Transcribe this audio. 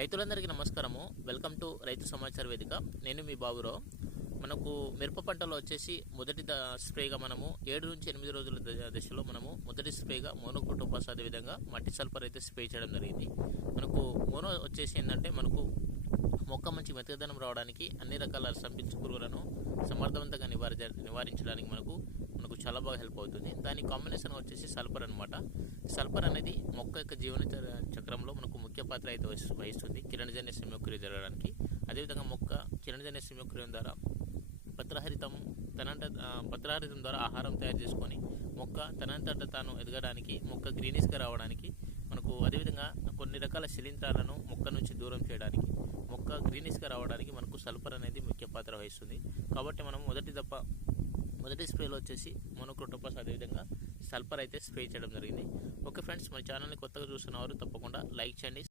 రైతులందరికీ నమస్కారము. Welcome to రైతు సమాచార వేదిక. నేను మీ బాబురావు. మనకు మిరప పంటలో వచ్చేసి మొదటి స్ప్రేగా మనము 7 నుంచి 8 రోజుల దశలో మనము మొదటి స్ప్రేగా మోనోక్రోటోఫాస్ అదేవిధంగా మట్టి సల్ఫర్ అయితే స్ప్రే చేయడం జరిగింది. మనకు మోనో వచ్చేసి ఏంటంటే మనకు మొక్క మంచి మెతకదనం రావడానికి అన్ని రకాల సంపించు పురుగులను సమర్థవంతంగా నివారించడానికి మనకు చాలా బాగా హెల్ప్ అవుతుంది. దాని కాంబినేషన్ వచ్చేసి సల్ఫర్ అనమాట. సల్ఫర్ అనేది మొక్క యొక్క జీవన చక్రంలో మనకు ముఖ్య పాత్ర అయితే వహిస్తుంది కిరణజన్య సంయోక్రియ జరగడానికి. అదేవిధంగా మొక్క కిరణజన్య సంయోక్రియం ద్వారా పత్రహరితం ద్వారా ఆహారం తయారు చేసుకొని మొక్క తనంతట తాను ఎదగడానికి, మొక్క గ్రీనిష్గా రావడానికి మనకు, అదేవిధంగా కొన్ని రకాల శిలీంధ్రాలను మొక్క నుంచి దూరం చేయడానికి, మొక్క గ్రీనిష్గా రావడానికి మనకు సల్ఫర్ అనేది ముఖ్య పాత్ర వహిస్తుంది. కాబట్టి మనం మొదటి స్ప్రేలో వచ్చేసి మోనోక్రోటోఫాస్ అదేవిధంగా సల్ఫర్ అయితే స్ప్రే చేయడం జరిగింది. ఓకే ఫ్రెండ్స్, మన ఛానల్ని కొత్తగా చూస్తున్నవారు తప్పకుండా లైక్ చేయండి.